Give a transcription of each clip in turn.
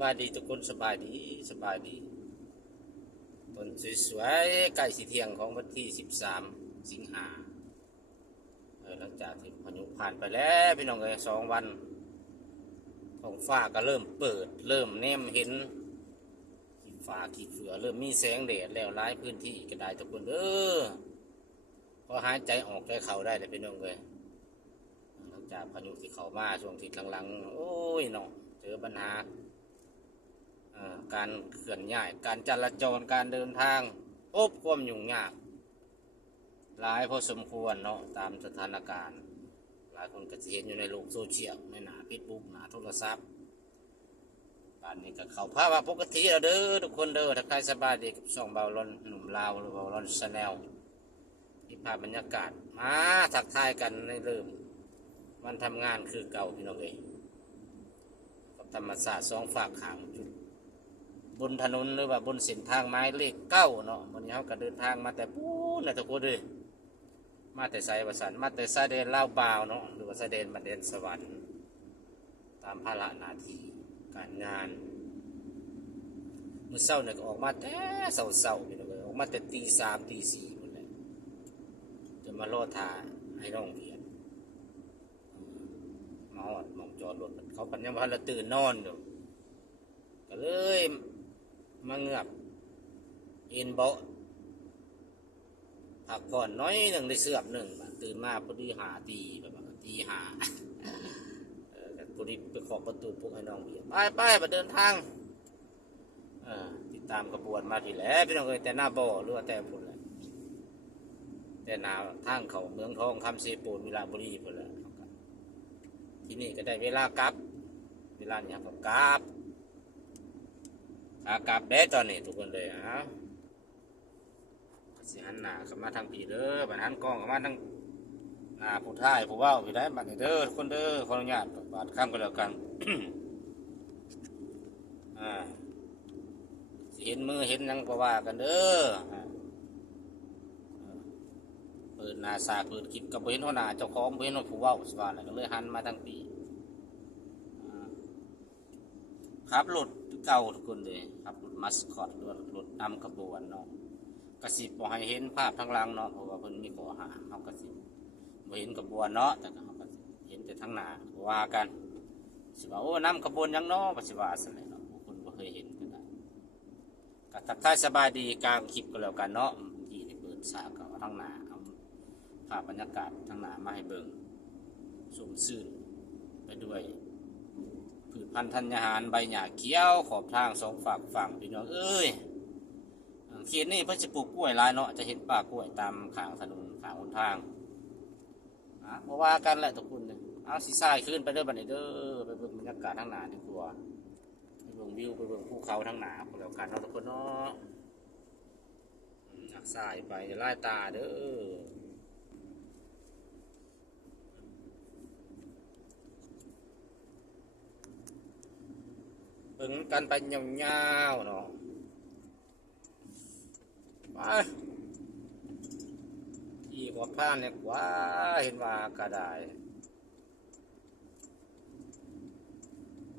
บายดีทุกคนสบายดีสบายดีต้นสวยๆใกล้สิเที่ยงของวันที่13สิงหาหลังจากที่พายุผ่านไปแล้วพี่น้องเลย2 วันท้องฟ้าก็เริ่มเปิดเริ่มแนมเห็นขีดฟ้าขีดเฟือเริ่มมีแสงแดดแล้วหลายพื้นที่ก็ได้ทุกคนพอหายใจออกใจเข้าได้เลยพี่น้องเลยหลังจากพายุที่เข้ามาช่วงที่หลังๆโอ้ยเนาะเจอปัญหาการเคลื่อนย้ายการจราจรการเดินทางพบความยุ่งยากหลายพอสมควรเนาะตามสถานการณ์หลายคนก็จะเห็นอยู่ในโลกโซเชียลในหน้าเฟซบุ๊กหน้าโทรศัพท์บ้านนี้ก็เข้าภาวะปกติแล้วเด้อทุกคนเด้อทักทายสบายดีกับช่องเบาลอนหนุ่มลาวหรือเบาลอนชาแนลที่ภาพบรรยากาศมาทักทายกันในเริ่มวันทำงานคือเก่าพี่น้องเองกับธรรมศาสตร์สองฝากขางจุดบนถนนหรือว่าบนเส้นทางไม้เลข9เนาะวันนี้เขาก็เดินทางมาแต่ปูนนะทุกคนเลยมาแต่ไซประสานมาแต่ไซเดนลาวบาวเนาะหรือว่าไซเดนมาเดนสวรรค์ตามภาระหน้าที่การงานมื้อเช้าเนี่ยก็ออกมาแต่เช้าๆพี่น้องเลยออกมาแต่ตี 3ตี 4หมดเลยจะมารอท่าให้น้องเพียรมาหอดมองจอดรถเขาปัญญาพันละตื่นนอนอยู่ก็เลยมาเงือบเอ็นเบาพักผ่อนน้อยหนึ่งได้เสือบหนึ่งตื่นมาพอดีตีแบบตี 5พอดีไปขอประตูพวกให้น้องเบียร์ไปมาเดินทางติดตามกระบวนมาทีแล้วพี่น้องเอ้ยแต่หน้าบ่อหรือว่าแต่พุ่นแหละแต่หน้าทางเขาเมืองทองคำเซปูนวิลาบุรีพุ่นแหละที่นี่ก็ได้เวลากลับเวลาเนี่ยก็กลับกลับได้ตอนนี้ทุกคนเลยสิหันหน้าเข้ามาทางปีเด้อบัดหันกล้องเข้ามาทางหน้าผู้ท้ายผู้เว้าพี่ได้บัดนี้เด้อทุกคนเด้อขออนุญาตบาดข้ามกันแล้วกัน สิเห็นมือเห็นยังก็ว่ากันเด้อเปิดหน้าสาเปิดคลิปกับเห็นหัวหน้าเจ้าของเห็นผู้เว้าสว่าแล้วก็เลยหันมาทางปีขับรถเก่าทุกคนเลยขับรถมัสคอตรถนำขบวนเนาะกระสิบบอกให้เห็นภาพทางหลังเนาะเพราะว่าเพิ่นมีข้อหาเขากระสิบบ่เห็นขบวนเนาะแต่เขากระสิบเห็นแต่ทางหน้าว่ากันสิว่าโอ้นำขบวนยังเนาะปฏิวัติอะไรเนาะคนบ่เคยเห็นกันนะก็ทักทายสบายดีกลางคลิปก็แล้วกันเนาะที่ได้เปิดสาก็ทางหน้าเอาภาพบรรยากาศทางหน้ามาให้เบิ่งสมซื่นไปด้วยพืชพันธุ์ธัญญาหารใบหญ้าเขียวขอบทางสองฝากฝั่งพี่น้องเอ้ยเขตนี้เพิ่นจะปลูกกล้วยหลายเนาะจะเห็นป่ากล้วยตามข้างถนนข้างหนทางเพราะว่ากันแหละทุกคนเนี่ยเอาสีทรายขึ้นไปเด้อบัดนี้เด้อไปเบิ่งบรรยากาศทางหน้าดีกว่าไปเบิ่งวิวไปเบิ่งภูเขาทางหน้าก็แล้วกันเนาะทุกคนเนาะหักทรายไปจะไล่ตาเด้อเบิ่งกันไปยาวๆเนาะไปที่ขอบทางเนี่ยว่าเห็นว่ากระได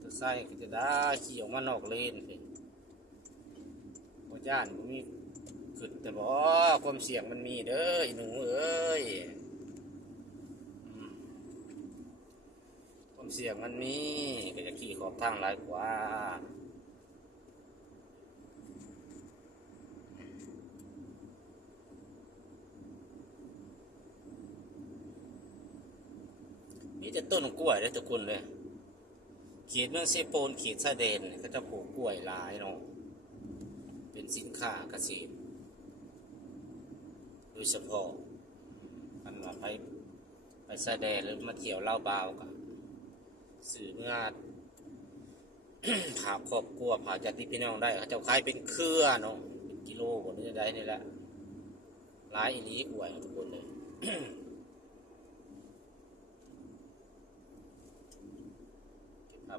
ตัวไส้ก็จะได้ขี่ออกมานอกเลนสิบ่ย่านบ่มีขึ้นแต่บ่ความเสี่ยงมันมีเด้อไอ้หนูเอ้ยความเสี่ยงมันมีก็จะขี่ขอบทางหลายกว่ามีแต่ต้นกล้วยเลยทุกคนเลยเขตเมืองเซโปนเขตชายแดนก็จะปลูกกล้วยหลายเนาะเป็นสินค้าเกษตรโดยเฉพาะมันว่าไปชายแดนหรือมาเที่ยวเล่าบาวกันสื่อเมื่อ ผาครอบครัวผาญาติพี่น้องได้เขาจะขายเป็นเครือเนาะเป็นกิโลกว่านี้ได้นี่แหละหลายอีหลีกล้วยทุกคนเลย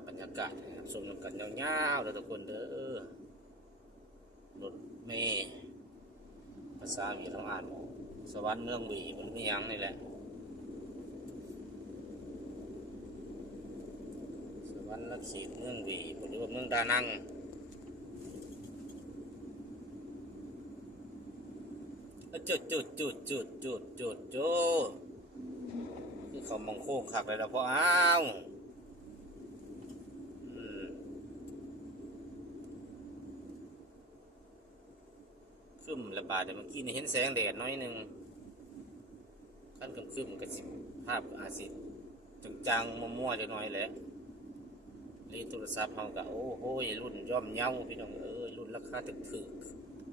บรรยากาศสมกันยาวๆเลยทุกคนเด้อรถเมย์ภาษาวีต้องอ่านสวรรค์เมืองวีมันมียังนี่แหละสว วันละขีดเมืองหวีหรือว่าเมืองดานังจุดคือเขามองโค้งขักเลยแล้วพออ้าวขึ้นระบาดเดี๋ยวเมื่อกี้นี่เห็นแสงแดดน้อยหนึ่งขั้นขึ้นกับสิภาพอาศิจังๆมั่วๆจะน้อยแหละนี่โทรศัพท์เขากับโอ้โหรุ่นย่อมเย้าพี่น้องรุ่นราคาถึก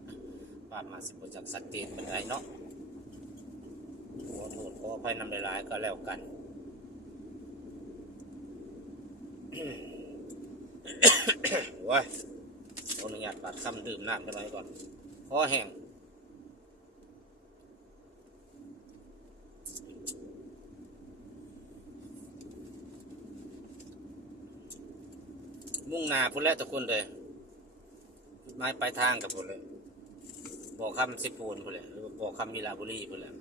ๆภาพมาสิบจากสัตว์เตียนเป็นไรเนาะขอโทษขออภัยนำหลายๆก็แล้วกันว้ายขออนุญาตปัดคำดื่มน้ำกันหน่อยก่อนคอแห้งมุ่งหน้าพุ่นแล้วทุกคนเลยไม้ปลายทางกับพุ่นเลยบอกคำสิปูนพุ่นเลยหรือบอกคำมีลาบุรีพุ่นเลย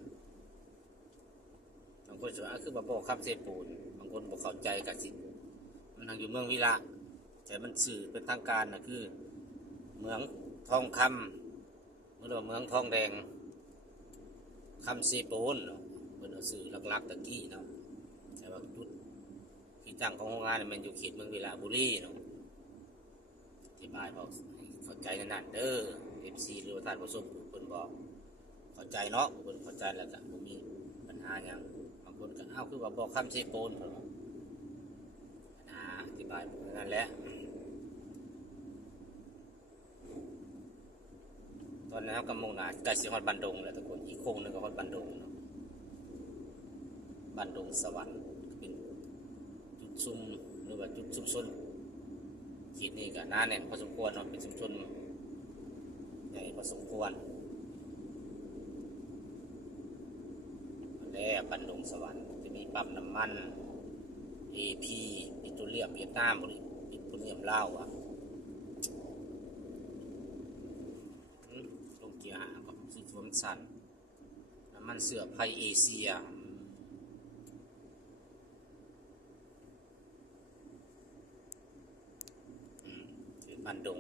บางคนสว่าคือบอกคำเซปูนบางคนบอกเข้าใจกับสิมันทางอยู่เมืองวิระแต่มันสื่อเป็นทางการนะคือเมืองทองคำเมืองทองแดงคำเซปูนเป็นสื่อหลักๆตะกี้เนาะแต่ว่าจุดที่ตั้งของโรงงานมันอยู่เขตเมืองวิระบุรีเนาะอธิบายบอกเข้าใจนั่นเด้อ FC หรือว่าท่านผู้ชมเพิ่นบอกเข้าใจเนาะเพิ่นเข้าใจแล้วก็บ่มีปัญหาหยังบางคนก็เอ้าคือว่าบอกคำเซปูนเพิ่นอธิบายนั่นแหละตอนนั้นกำมงนาใกล้สิฮอดบันดงแล้วทุกคนอีกโค้งนึงก็ฮอดบันดงเนาะบันดงสวรรค์เป็นจุดซุ่มหรือว่าจุดซุ่มชนขีดนี้ก็หนาแน่นพอสมควรเนาะเป็นชุมชนใหญ่พอสมควรแล้วบันดงสวรรค์จะมีปั๊มน้ำมัน AP ปิโตรเลียมเวียดนามหรือปิโตรเลียมลาวลงเกียร์หากับสุดสวมสันน้ำมันเสือไพเอเชียบันดง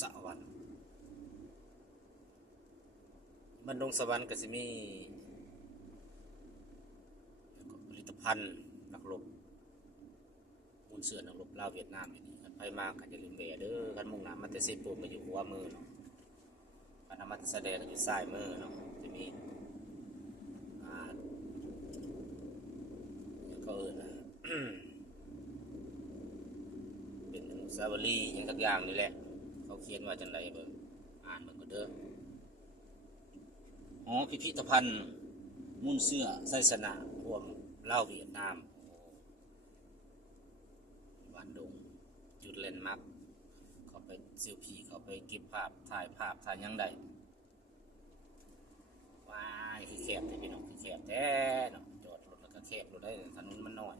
สวรรค์บันดงสวรรค์ก็จะมีผลิตภัณฑ์นักรบมูลเสือนักรบลาวเวียดนามอย่างนี้กันไปมากกันจะลืมแหวเด้อกันมุ่งหน้ามันจะเซปูนมาอยู่หัวมือเนาะกันมันจะแสดงอยู่ซ้ายมือเนาะจะมีก็นะเป็นอนุสาวรีย์อย่างสักอย่างนี่แหละเขาเขียนว่าจังไรเบิ่งอ่านมันก็เด้อพิพิธภัณฑ์มุ่นเสื้อไซสนะรวมเล่าเวียดนามวันดงจุดเลนด์มาร์คเขาไปซิลพีเขาไปเก็บภาพถ่ายยังได้ว้ายคือแคบเลยพี่น้องคือแคบแท้เนาะจอดรถแล้วก็แคบรถได้ถนนมันน้อย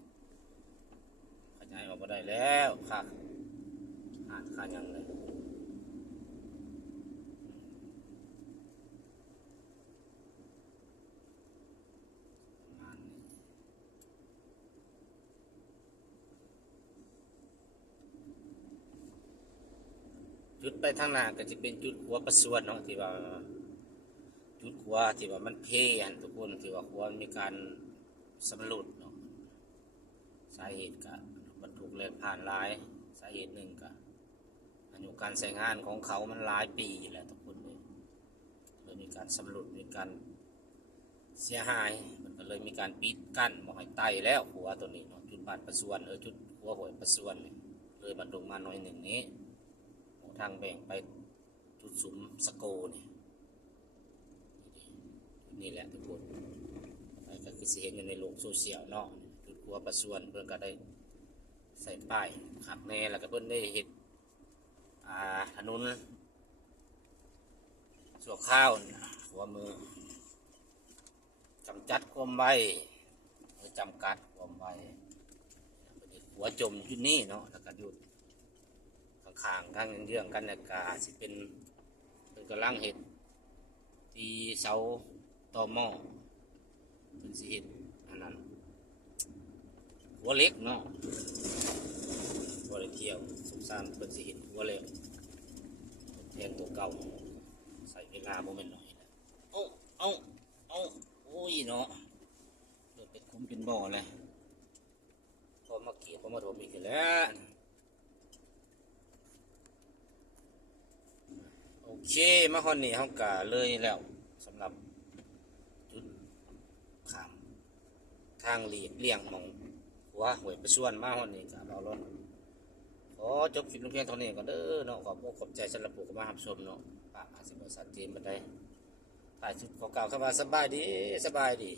ขยายออกมาได้แล้วค่ะค่ายังเลยจุดไปทางหน้าก็จะเป็นจุดหัวประสวนเนาะที่ว่าจุดหัวที่ว่ามันเพอันทุกคนที่ว่าหัวมีการสำรวจเนาะสาเหตุก็บรรทุกแรงผ่านหลายสาเหตุหนึ่งก็อายุการใช้งานของเขามันหลายปีอยู่แล้วทุกคนเลยมีการสำรวจมีการเสียหายมันก็เลยมีการปิดกั้นบ่ให้ไต่แล้วหัวตัวนี้เนาะจุดบ้านประสวนจุดหัวหวยประสวนเลยบรรทุกมาหน่อยหนึ่งนี้ทางแบ่งไปจุดสุมสโกนี่แหละทุกคนก็คือสิเห็นในโลกโซเชียลเนาะจุดหัวประสวนเพื่อนก็ได้ใส่ป้ายขับแน่แล้วก็เพื่อนได้เห็นถนนสัวข้าวหัวมือจำจัดความไว้จำกัดความไว้หัวจมอยู่นี่เนาะแล้วก็หยุดข้างๆกันเรื่องกันเนี่ยก็สิเป็นกำลังเห็ดที่เสาตอหม้อ เพิ่นสิเฮ็ดอันนั้นหัวเล็กเนาะบ่ได้เที่ยวสงสารเพิ่นสิเฮ็ดหัวเล็กแทนตัวเก่าใส่เวลาบ่แม่นน้อยนะเอาเอาโอ้ยเนาะเริ่มเป็นคุ้มเป็นบ่อเลยพอมาเกี่ยวพอมาโดมอีกแล้วโอเคมาฮอนนี่เฮาก็เลยแล้วสำหรับจุดข้ามทางเลี่ยงหมองหัวห้วยประชวนมาฮอนนี่ก็เอารถขอจบคลิปลงเพียงเท่านี้ก่อนเด้อเนาะขอบใจสำหรับผู้เข้ามารับชมเนาะปากอาจสิบ่ชัดเจนปานใดถ่ายชุดขอกล่าวคำว่าสบายดี